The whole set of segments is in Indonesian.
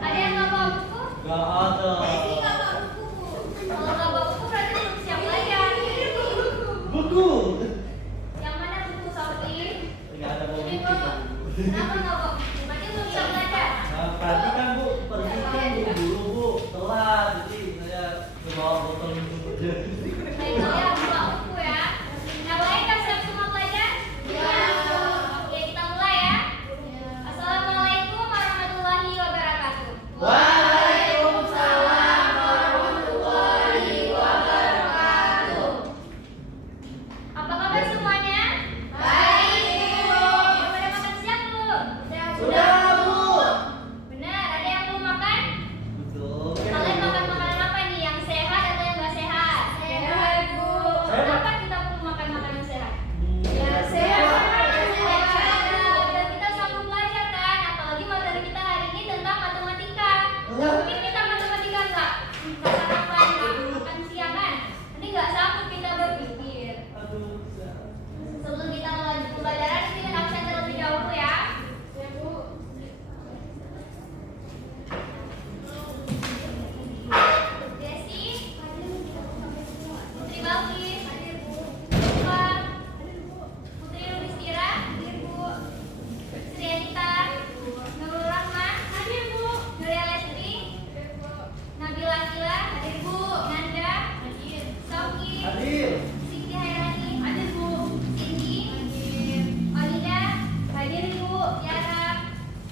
Ada yang nggak bawa buku? Nggak ada. Nggak bawa buku. Kalau nggak bawa buku berarti belum siap belajar. Buku. Yang mana buku Sofi? Nggak ada bawa Ini buku. kok. Kenapa nggak bawa buku? Berarti belum siap belajar. Nah, tadi kan Bu pergi kan dulu Bu telat, jadi saya bawa botol minum aja. Baik, kalian bawa buku ya. Yang lain kan siap semua belajar? Iya. Oke, kita mulai ya. Assalamualaikum warahmatullahi wabarakatuh. Waalaikumsalam warahmatullahi wabarakatuh. Apa kabar semuanya? Baik, Bu. Udah pada makan siang belum? Sudah, Bu. Benar, ada yang belum makan? Betul. Kalian makan makanan apa nih? Yang sehat atau yang nggak sehat? Sehat, Bu. Kenapa kita perlu makan makanan sehat? Ya, sehat. Dan kita sanggup belajar kan? Apalagi materi kita hari ini tentang matematika. Mungkin kita matematika nggak sarapan, nggak makan siang kan? Nanti nggak sanggup kita berpikir. Aduh. Sebelum kita melanjutkan pembelajaran, kita absen terlebih dahulu ya. Ya, Bu. Desi, Putri Balkis, Eva, Putri Lustira, Sri Anita, Nurul Rahman, Nuria Lestri, Nabila Akila, Nanda, Sauki, Hadir. Siti Hairani, Cindy, Olida, hadir Ibu, Yara,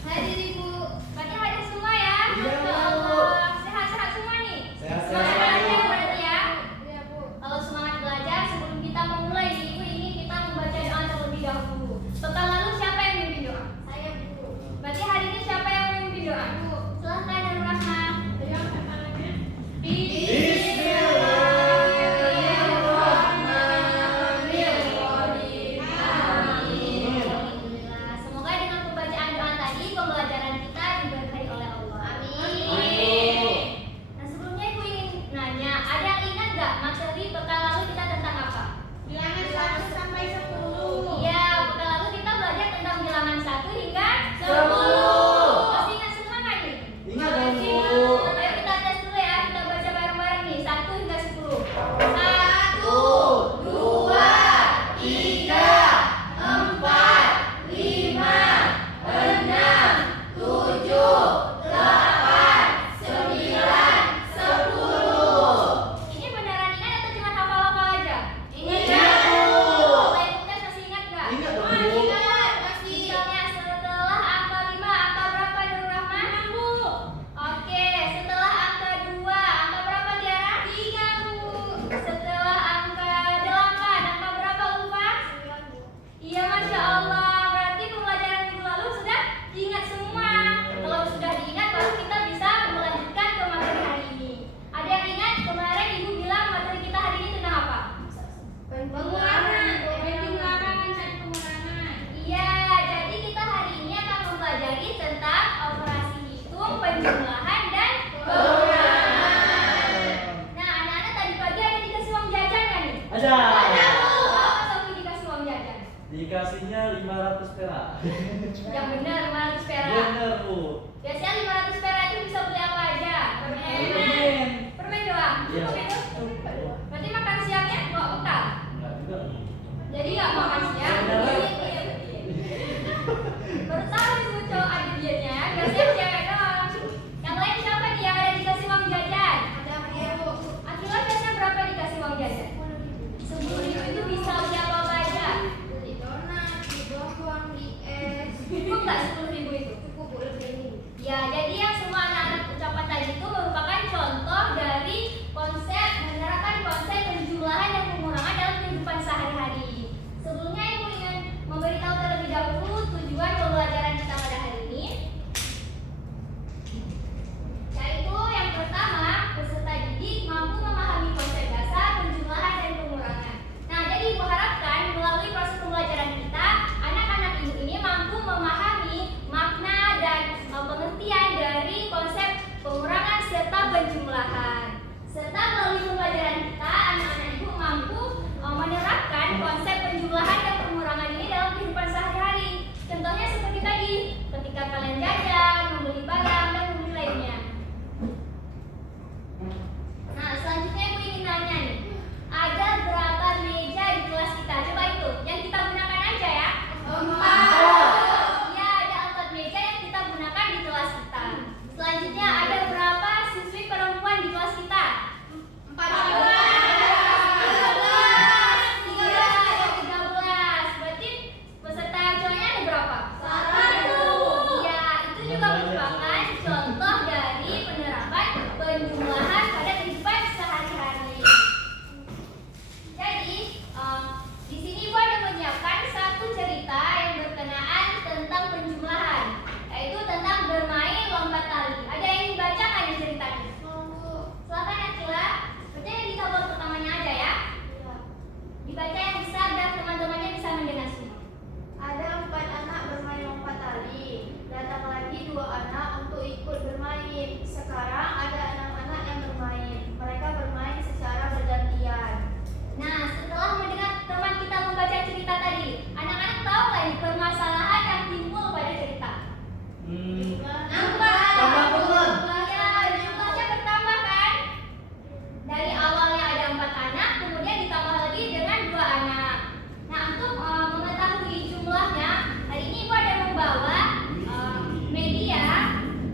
hadir Ibu. Berarti hadir semua ya? Iya, Bu. Ya Allah, sehat-sehat semua nih? Sehat-sehat. Semuanya belajar berarti ya? Ya, Bu. Kalau semangat belajar, sebelum kita memulai nih, Ibu ingin kita membaca doa terlebih dahulu. Pekan lalu siapa yang memimpin doa? Saya, Bu. Berarti hari ini siapa yang memimpin doa? Silahkan Nurul Rahman. Yang hafalannya? Alhamdulillah. Semoga dengan pembacaan doa tadi pembelajaran kita diberkahi oleh Allah. Amin. Nah sebelumnya Ibu ingin nanya, ada yang ingat nggak materi pekan lalu kita tentang apa? Bilangan 1 sampai 10. Iya, pekan lalu kita belajar tentang bilangan 1 hingga 10. Masih ingat semua nggak nih? Ingat dong, Bu. Ayo kita tes dulu ya, kita baca bareng-bareng nih, 1 hingga 10. 1, 2, 3, 4, 5, 6, 7, 8, 9, 10. Ini beneran ingat atau cuma hafal-hafal aja? Ingat, Bu. Kalau ikut tes masih ingat nggak? Ingat dong, Oh, Bu. ingat, masih. Misalnya setelah angka 5, angka berapa Nurul Rahman? 6, Bu. Oke, setelah angka 2, angka berapa Tiara? 3, Bu. Setelah angka 8, angka berapa Ulfa? 9, Bu. Iya, Masya Allah. Berarti pembelajaran minggu lalu sudah diingat semua. Kalau sudah diingat, baru kita bisa melanjutkan ke materi hari ini. Ada yang ingat kemarin Ibu bilang materi kita hari ini tentang apa? Pengurangan. Pengurangan dan pengurangan. Iya, jadi kita hari ini akan mempelajari tentang operasi hitung, penjumlahan, dan pengurangan. Nah, anak-anak tadi pagi ada dikasih uang jajan kan nih? Ada. Berapa Sofi dikasih uang jajan? Dikasihnya 500 perak. Yang benar 500 perak. Bener, Bu. Biasanya 500 perak itu bisa beli apa aja? Permen. Permen doang. Iya. Cukup itu? Berarti makan siangnya bawa bekal. Enggak juga. Jadi nggak makan siang. Beneran. Baru tahu itu cowok ada dietnya. Biasanya cewek doang. Yang lain siapa nih yang ada dikasih uang jajan? Ada Bu. Akila biasanya berapa dikasih uang jajan? 10.000 itu bisa beli apa aja? Beli donat, beli buah-buah, beli es. Cukup nggak 10.000 itu? Cukup, Bu, lebih ini. Ya, jadi yang semua anak-anak ucapan tadi itu merupakan contoh dari konsep Serta melalui pembelajaran kita, anak-anak ibu mampu menerapkan konsep penjumlahan dan pengurangan ini dalam kehidupan sehari-hari. Contohnya seperti tadi, ketika kalian jajan, membeli barang, dan membeli lainnya. Nah, selanjutnya ibu ingin nanya nih, ada berapa meja di kelas kita? Coba itu, yang kita gunakan aja ya. 4. Ya, ada 4 meja yang kita gunakan di kelas kita. Selanjutnya, ada berapa siswi perempuan di kelas kita? 14. Iya, ada 13. Berarti peserta cowoknya ada berapa? 1. Iya, itu juga merupakan contoh dari penerapan penjumlahan pada kehidupan sehari-hari. Jadi, di sini Ibu ada menyiapkan satu cerita yang berkenaan tentang penjumlahan, yaitu tentang bermain lompat tali. Ada yang dibaca nggak di ceritanya? Silakan Akila, baca yang di tabel pertamanya aja ya. Dibaca yang besar dan teman-temannya bisa mendengar semua. Ada 4 anak bermain lompat tali. Datang lagi 2 anak untuk ikut bermain. Sekarang ada 6 anak yang bermain. Mereka bermain secara bergantian. Nah, setelah mendengar teman kita membaca cerita tadi, anak-anak tahu nggak nih permasalahan yang timbul pada cerita? Nambah. Tambah teman. Ya, jumlahnya bertambah kan? Dari awalnya ada 4 anak, kemudian ditambah lagi dengan 2 anak. Nah, untuk mengetahui jumlahnya, hari ini Ibu ada membawa media,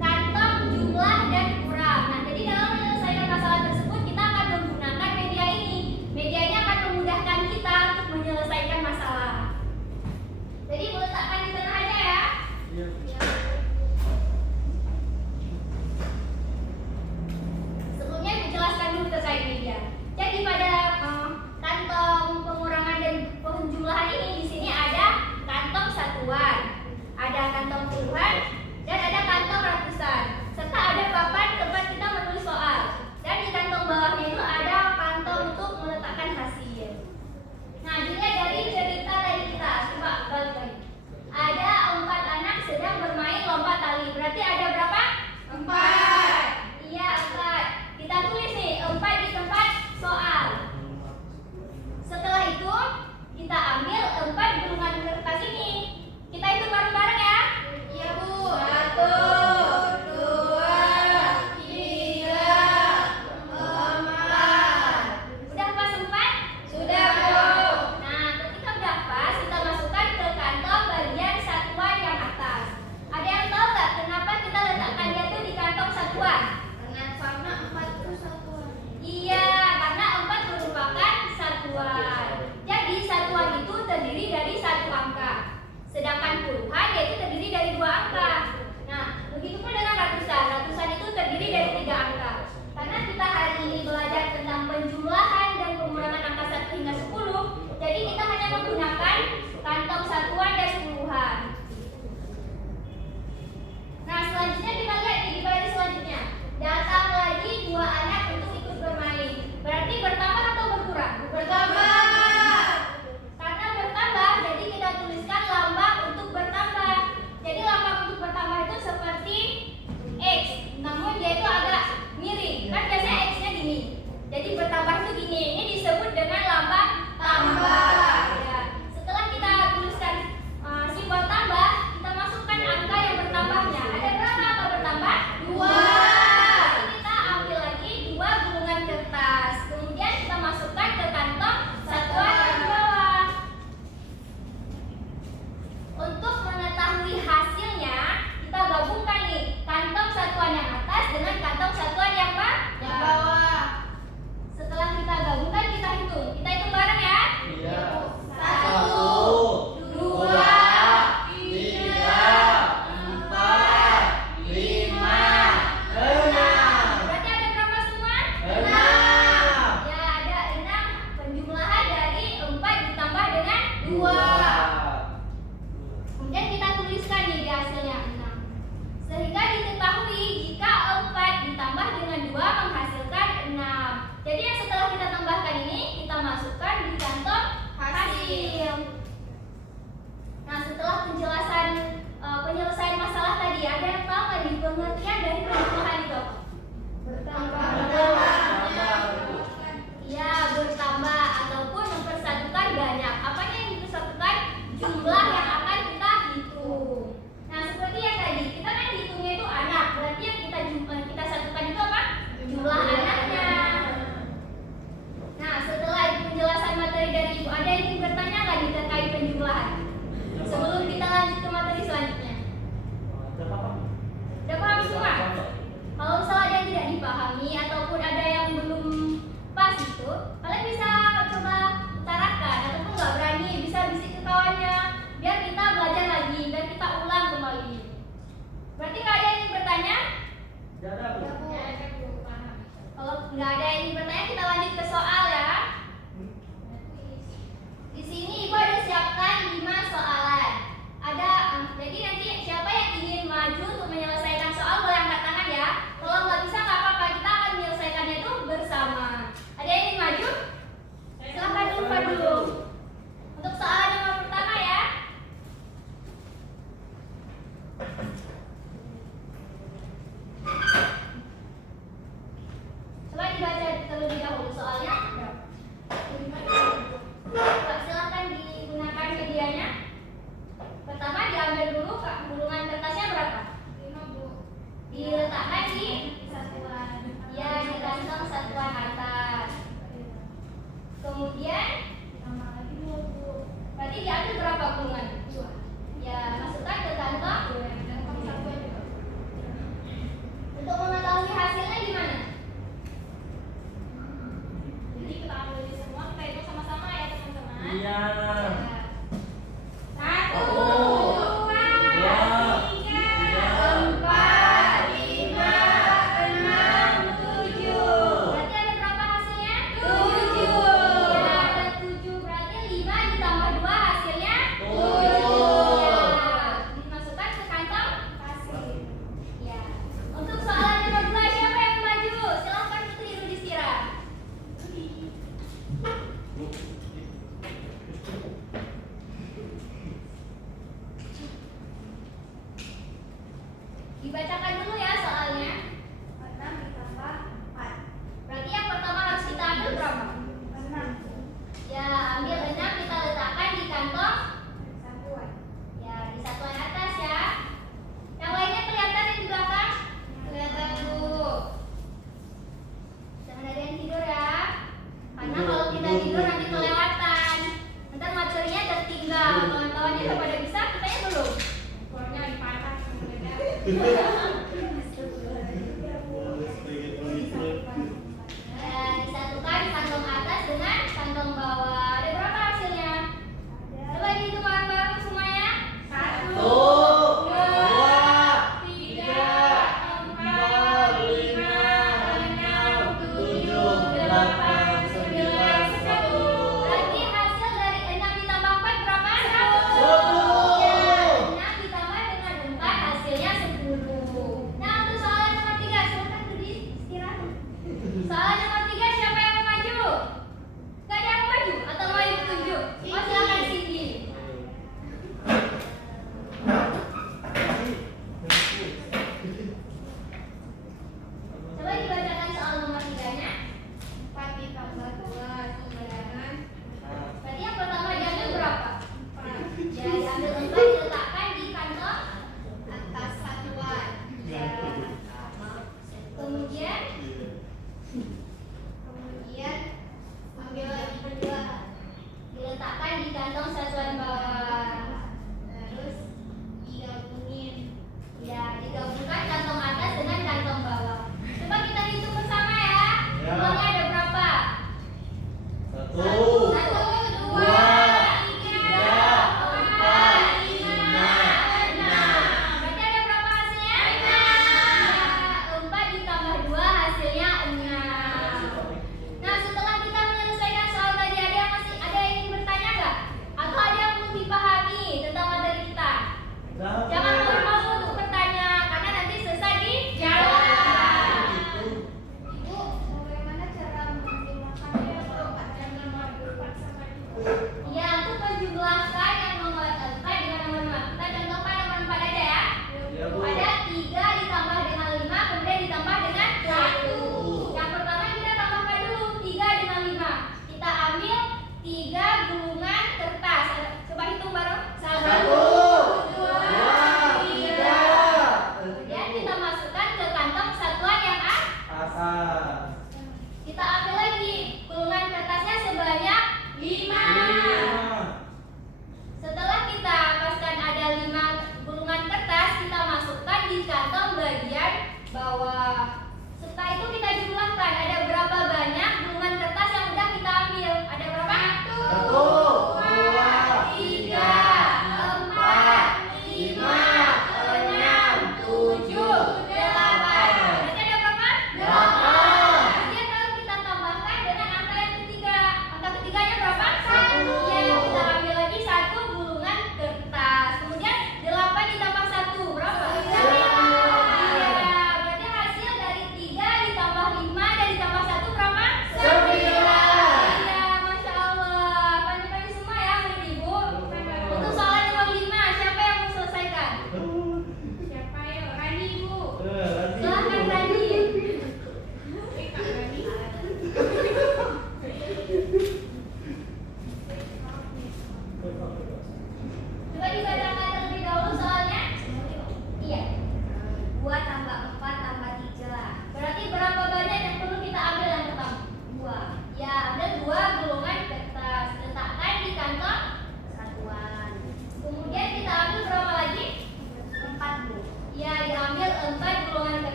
kantong, jumlah, dan kurang. Nah, jadi dalam menyelesaikan masalah tersebut, kita akan menggunakan media ini. Media ini akan memudahkan kita untuk menyelesaikan masalah. Jadi, Ibu letakkan di tengah aja ya. Iya. Sebelumnya dijelaskan dulu terkait media. Jadi pada kantong pengurangan dan penjumlahan ini di sini ada kantong satuan, ada kantong puluhan, dan ada kantong ratusan, serta ada papan tempat kita menulis soal. Dan di kantong bawahnya itu ada kantong untuk meletakkan hasil. Nah, dilihat dari cerita tadi kita, coba balik lagi. Ada 4 anak sedang bermain lompat tali. Berarti ada berapa? 4. Iya, 4. Kita tulis nih 4 di tempat soal. Setelah itu kita ambil 4 gulungan kertas ini. Kita hitung bareng-bareng ya. Iya, Bu. 1, 2, 3, 4. Udah pas 4? Sudah, Bu. Nah, ketika udah pas, kita masukkan ke kantong bagian satuan yang atas. Ada yang tahu nggak kenapa kita letakkan dia tuh di kantong satuan? Karena 4 itu satuan. Iya, karena 4 merupakan satuan. Jadi satuan itu terdiri dari 1 angka. Sedangkan puluhan yaitu terdiri dari 2 angka. Nah, begitu pun dengan ratusan. Ratusan itu terdiri dari 3 angka. Karena kita hari ini belajar tentang penjumlahan dan pengurangan angka 1 hingga 10, jadi kita hanya menggunakan kantong satuan dan puluhan. Nah, selanjutnya kita lihat di baris selanjutnya. Datang lagi 2 anak untuk ikut bermain. Berarti bertambah atau berkurang? Bertambah. Karena bertambah, jadi kita tuliskan lambang untuk bertambah. Jadi lambang untuk bertambah itu seperti X, namun dia itu agak miring. Kan biasanya X-nya gini. Jadi bertambah itu gini. Ini disebut dengan lambang tambah. Ya. Setelah kita tuliskan simbol tambah, kita masukkan angka yang bertambahnya. Ada berapa angka bertambah? 2. Jadi kita ambil lagi 2 gulungan kertas. Kemudian kita masukkan ke kantong satuan yang di bawah. Untuk mengetahui hasilnya, kita gabungkan nih kantong satuan yang atas dengan kantong satuan yang bawah. Setelah kita gabungkan, kita hitung. Kita hitung bareng ya. Iya. 1, 2, 3, 4, 5, 6. Berarti ada berapa semua? 6. Ya, ada 6 penjumlahan dari 4 ditambah dengan 2. Kemudian kita tuliskan nih di hasilnya 6. Sehingga diketahui jika 4 ditambah dengan 2 menghasilkan 6. Jadi yang setelah kita tambahkan ini, kita masukkan di kantong hasil. Nah, setelah penyelesaian masalah tadi, ada yang tahu nggak nih pengertian dari penjumlahan itu? Bertambah. Kalian bisa coba utarakan ataupun nggak berani bisa bisik ke kawannya biar kita belajar lagi, biar kita ulang kembali. Berarti nggak ada yang ingin bertanya? Tidak ada bu. Kalau nggak ada yang ingin bertanya, kita lanjut ke soal ya. Di sini Ibu ada siapkan 5 soalan. Ada, jadi nanti siapa yang ingin maju untuk menyelesaikan soal boleh angkat tangan ya. Kalau nggak bisa nggak apa-apa, kita akan menyelesaikannya itu bersama. Ada yang ingin maju? Silahkan Ulfa dulu. Untuk soalan nomor pertama ya. Coba dibaca terlebih dahulu soalnya. Coba silakan digunakan medianya. Pertama diambil dulu gulungan kertasnya berapa? 5 Bu. Diletakkan di satuan. Ya, di kantong satuan atas. Kemudian tambah lagi 2 Bu. Berarti diambil berapa gulungan? 2. Ya, masukkan ke kantong satuan juga. Untuk mengetahui hasilnya gimana? Jadi kita ambil semua, kita hitung sama-sama ya teman-teman. Iya. 1, Oh. 2, 3, 4, 5, 6, 7. Berarti ada berapa hasilnya? 7. Ya, ada 7. Berarti 5 ditambah 2 hasilnya 7. Ya, dimasukkan ke kantong pasir. Ya. Untuk soalan nomor 2, siapa yang maju? Silahkan Putri Rudistira.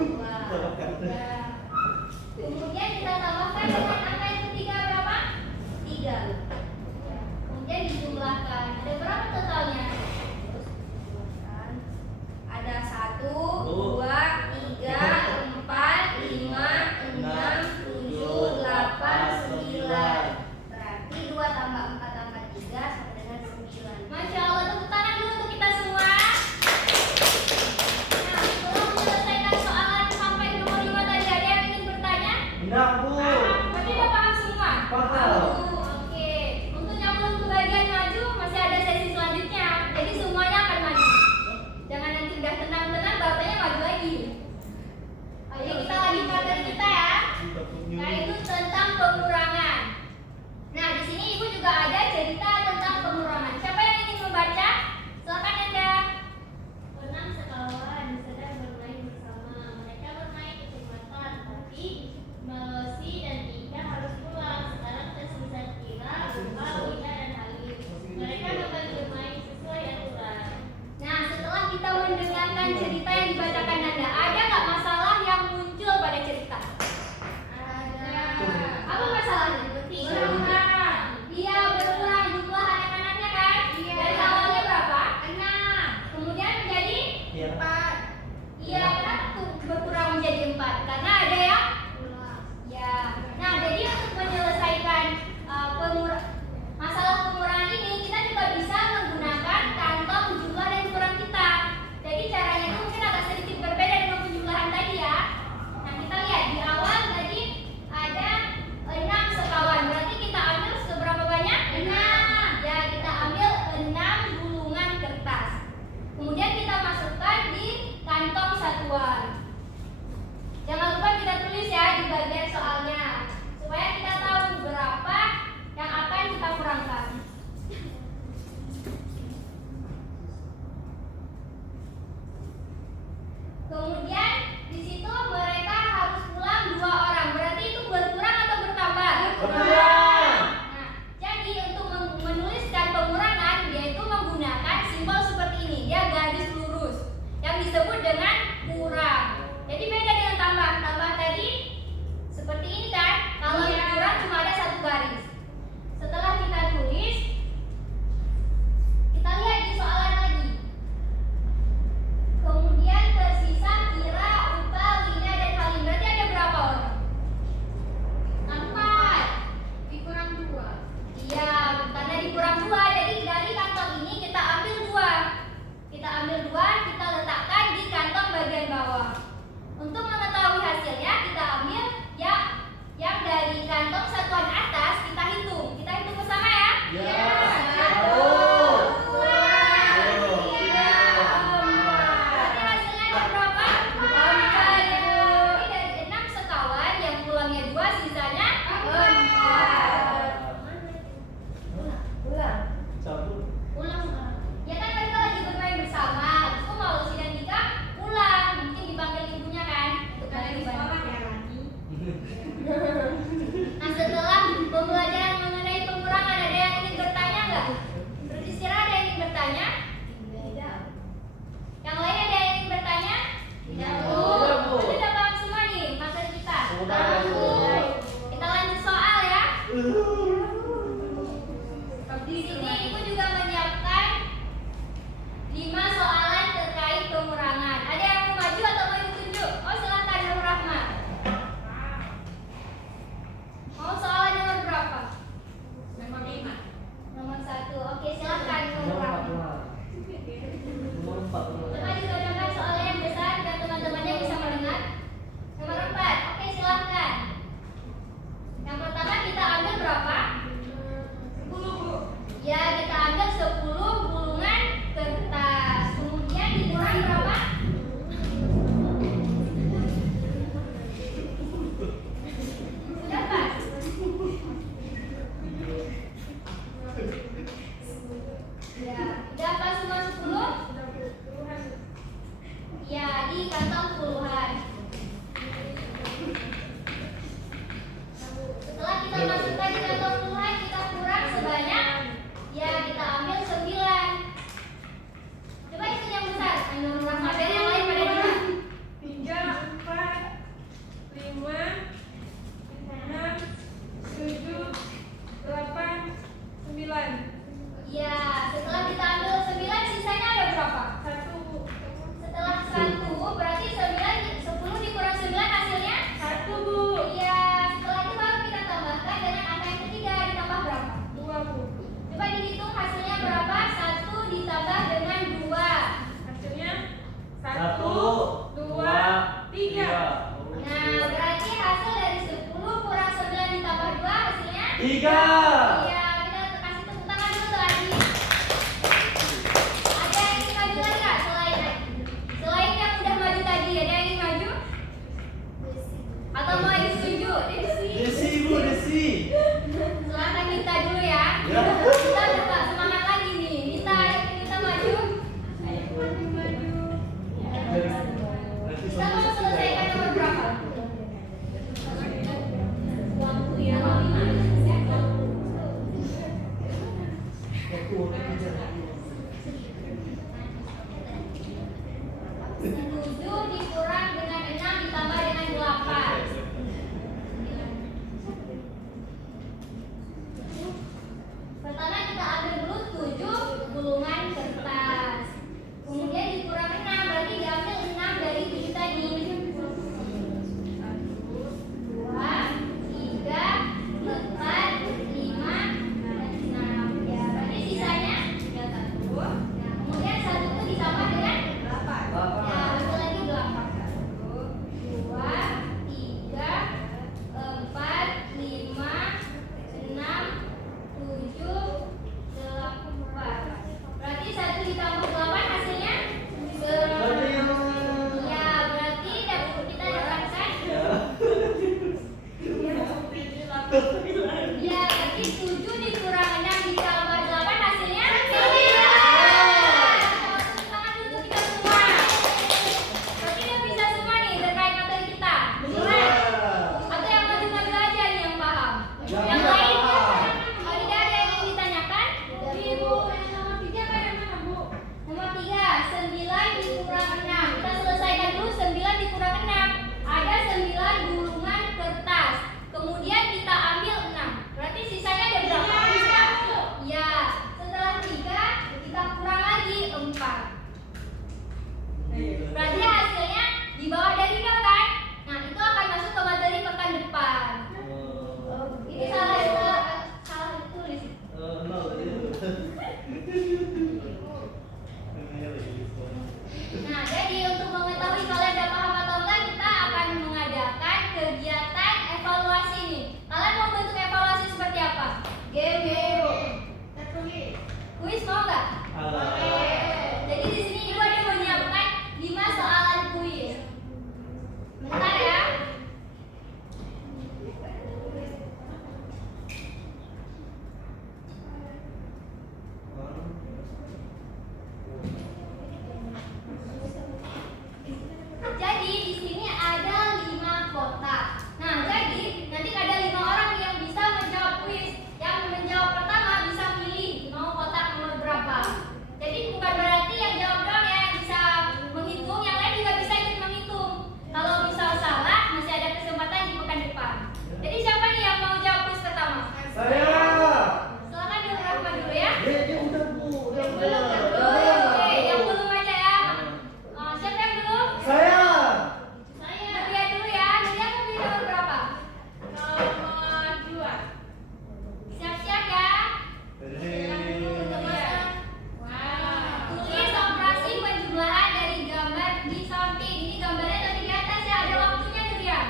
2, 3. Kemudian kita tambahkan dengan angka yang ketiga berapa? 3. Kemudian dijumlahkan. Ada berapa totalnya? Ada 1, 2, 3, 4, 5, 6, 7, 8, 9. Berarti 2 tambah 4 tambah 3 sama dengan 9. Masya Allah, tepuk tangan dulu untuk kita semua. Nah, setelah menyelesaikan soalan sampai nomor 5 tadi, ada yang ingin bertanya? Enggak, Bu. Tapi udah paham semua? Paham. Oke. Untuk yang belum kebagian maju, masih ada sesi selanjutnya. Jadi semuanya akan maju. Jangan nanti udah tenang-tenang, barunya maju lagi. Oke, kita lanjut materi kita ya. Yaitu tentang pengurangan. Nah, di sini Ibu juga ada cerita tentang pengurangan. Siapa yang ingin membaca? Silakan Anda. 6 sekawan sedang bermain bersama. Mereka bermain kecepatan, tapi Melosi dan Ika harus pulang. Sekarang tersisa Kira, Lupa, Wina, dan Halim. Mereka akan bermain sesuai aturan. Nah, setelah kita mendengarkan cerita yang dibacakan Anda, ada nggak masalah yang muncul pada cerita? Ada. Apa masalahnya? Berkurang. Iya, berkurang jumlah anak-anaknya kan? Iya. Dari awalnya berapa? 6. Kemudian menjadi 4. Iya, kenapa tuh berkurang menjadi 4? Karena ada yang ya. Nah, jadi untuk menyelesaikan masalah pengurangan ini, kita juga bisa menggunakan kantong jumlah dan ukuran kita. Jadi caranya itu mungkin agak sedikit berbeda dengan penjumlahan tadi ya. Nah, kita lihat di awal tadi ada 6 sekawan. Berarti kita ambil seberapa banyak? 6. Ya, kita ambil 6 gulungan kertas. Kemudian kita masukkan di kantong satuan. Jangan lupa kita tulis ya. 3. Iya, kita kasih tepuk tangan dulu tuh Adi. Ada yang ingin maju lagi nggak selain yang udah maju tadi? Ada yang ingin maju? Atau mau setuju? Desi Bu, Desi. Silahkan Nita dulu ya. Ya. Kita coba semangat lagi nih. Nita, ayo kita maju. Kita mau selesaikan nomor berapa? Waktu ya. Tujuh dikurang dengan 6 ditambah dengan 8. Pertama kita ambil dulu 7 gulungan kertas. Kemudian dikurang 6, berarti diambil 6 dari 7 tadi. 1, 2, 3, 4, 5, dan 6. Ya, berarti sisanya tinggal 1. Nah, kemudian 1 itu ditambah dengan 8. Ya, ambil lagi 8. 1, 2, 3, 4, 5, 6, 7, 8. Berarti 1 ditambah 8 hasilnya? Ya, berarti dapur kita dapatkan. Ya, berarti 7 dikurang 6 ditambah 8 hasilnya 9. Tepuk tangan dulu untuk kita semua. Berarti udah bisa semua nih terkait materi kita. Beneran? Atau yang maju-maju aja nih yang paham? Yang lain? Oh, tidak ada yang ingin ditanyakan? Ibu, yang nomor 3 apa yang mana, Bu? Nomor 3, 9 dikurang 6. Kita selesaikan dulu 9 dikurang 6. Ada 9 gulungan kertas. Kemudian kita ambil 6. Berarti sisanya ada berapa? Ya, setelah 3 kita kurang lagi 4. Berarti hasilnya di bawah dari 0 kan? Nah, itu akan masuk ke materi pekan depan. Ini salah ditulis. Nah, jadi untuk mengetahui kalian udah paham atau enggak, kita akan mengadakan kegiatan evaluasi nih. Kalian mau bentuk evaluasi seperti apa? Game. Kuis mau nggak? Jadi di sini Ibu ada menyiapkan 5 soalan kuis. Bentar ya. Jadi di sini ada 5 kotak. Nah, jadi nanti ada 5 orang yang bisa menjawab kuis. Yang menjawab pertama bisa milih mau kotak nomor berapa. Jadi bukan berarti yang jawab doang ya yang bisa menghitung, yang lain juga bisa ikut menghitung. Kalau misal salah, masih ada kesempatan di pekan depan. Jadi siapa nih yang mau jawab kuis pertama? Saya. Silakan dulu Rahma dulu ya. Dia udah Bu, udah. Oke, yang belum aja ya. Siapa yang belum? Saya. Lihat dulu ya. Dia mau pilih nomor berapa? Nomor 2. Siap-siap ya. Tulis operasi penjumlahan dari gambar di samping. Ini gambarnya tadi di atas ya, ada waktunya tuh ya.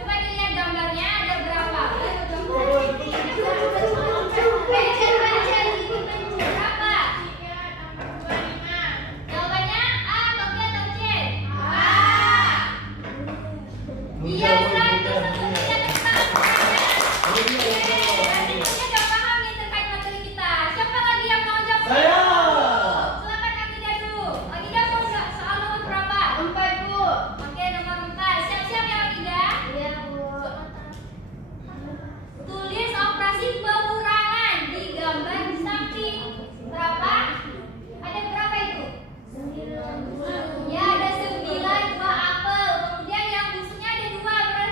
Coba dilihat gambarnya ada berapa? Berapa? Jawabannya A atau B atau C? Iya, 100 ya. Berarti kalian udah paham nih terkait materi kita. Siapa lagi yang mau jawab? Saya. Silakan Agida dulu. Agida mau soal nomor berapa? 4, Bu. Oke, nomor 4. Siap-siap ya Agida. Iya, Bu. Tulis operasi pengurangan di gambar di samping. Berapa? Ada berapa itu? 9. Ya, ada 9 buah apel. Kemudian yang busuknya ada 2. Berarti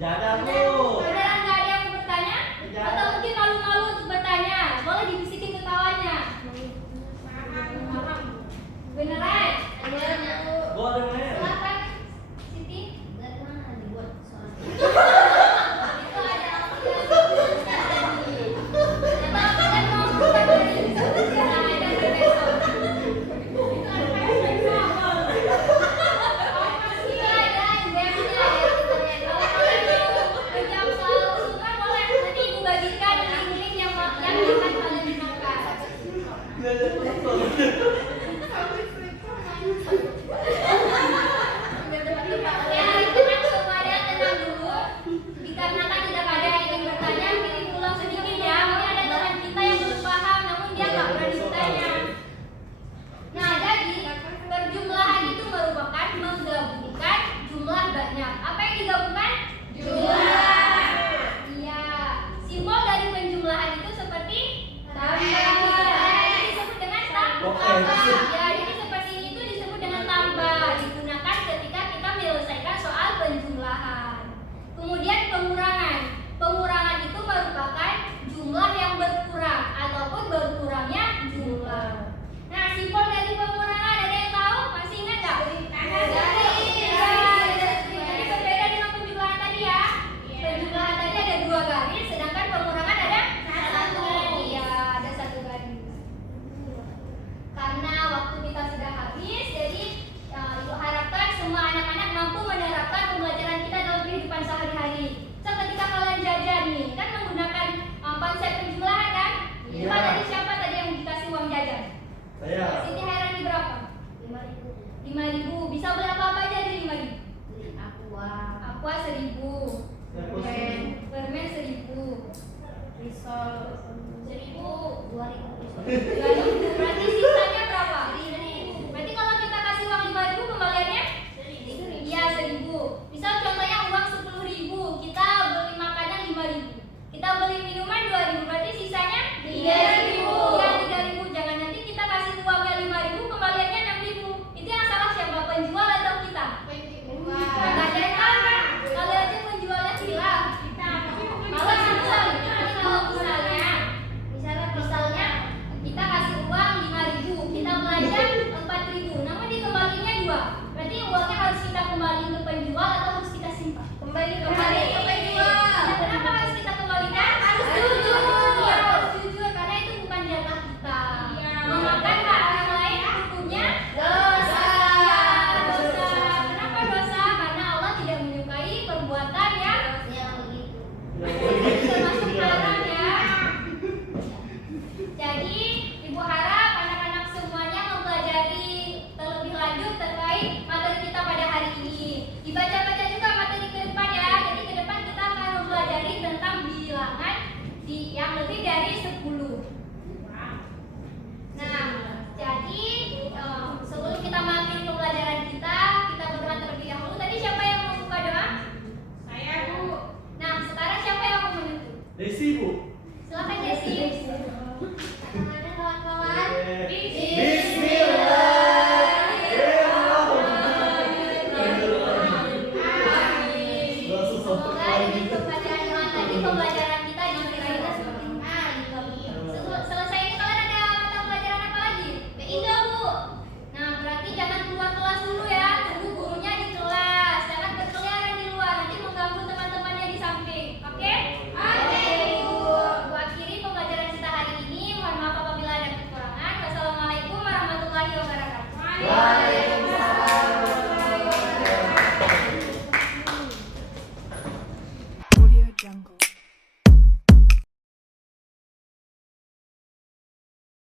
Tidak ada bu. Beneran nggak ada yang mau bertanya? Atau mungkin malu-malu untuk bertanya? Boleh dibisikin ke kawannya. Beneran? Bu ada mana? Silakan, Siti. Dari mana dibuat soal Itu ada atau kalian mau buka dari nah, ada besok. Itu ada besok. Iya, ada gamenya ya kita lihat. Kalau kalian mau menjawab soal suka boleh nanti ibu bagikan link-link yang akan kalian gunakan. Tidak ada foto. Ya, tenang semuanya, tenang dulu. Dikarenakan tidak ada yang ingin bertanya, mungkin ulang sedikit ya. Mungkin ada teman kita yang belum paham, namun dia nggak berani bertanya. Nah, jadi perjumlahan itu merupakan menggabungkan jumlah banyak. Apa yang digabungkan? Jumlah. Iya. Simbol dari penjumlahan itu seperti tambah. Ini disebut dengan tambah. Ya, jadi seperti ini itu disebut dengan tambah. Digunakan ketika kita menyelesaikan soal penjumlahan. Kemudian pengurangan. Pengurangan itu merupakan jumlah yang berkurang ataupun berkurangnya jumlah. Nah, simbol dari pengurangan ada yang tahu? Masih ingat nggak? Jadi berbeda dengan penjumlahan tadi ya. Penjumlahan tadi ada 2 garis, sedangkan pengurangan ada 1. Iya, ada 1 garis. Karena waktu kita sudah habis, jadi Ibu harapkan semua anak-anak mampu menerapkan pembelajaran kita dalam kehidupan sehari-hari. So, ketika kalian jajan nih, kan menggunakan konsep penjumlahan kan? Iya. Coba tadi siapa tadi yang dikasih uang jajan? Saya. Siti Hairani berapa? 5.000. Bisa beli apa-apa aja di 5.000? beli aqua, Aqua 1.000. Permen. Permen 1.000. risol 1.000. 2.000. 2.000. Berarti sisanya berapa? Berarti kalau kita kasih uang 5.000 kembaliannya? Iya, 1.000. Misal contohnya uang 10.000, kita beli makanan 5.000. Kita beli minuman 2.000, berarti sisanya 3.000. Ya, 3.000. Jangan nanti kita kasih uangnya 5.000, kembaliannya 6.000. Itu yang salah siapa? Penjual atau kita? Nggak ada yang tahu kan? Kali aja penjualnya bilang. Malah misal, jadi kalau misalnya kita kasih uang 5.000, kita belanja 4.000, namun dikembalinya 2. Berarti uangnya harus kita kembali ke penjual atau harus kita simpan? Kembali ke penjual. Ya, kenapa harus kita kembalikan? Harus jujur. Ya, harus jujur karena itu bukan jatah kita. Memakan hak orang lain hukumnya dosa. Ya, dosa. Kenapa dosa? Karena Allah tidak menyukai perbuatan yang Yang begitu. itu termasuk haram ya. Jadi Ibu harap anak-anak semuanya mempelajari terlebih lanjut terkait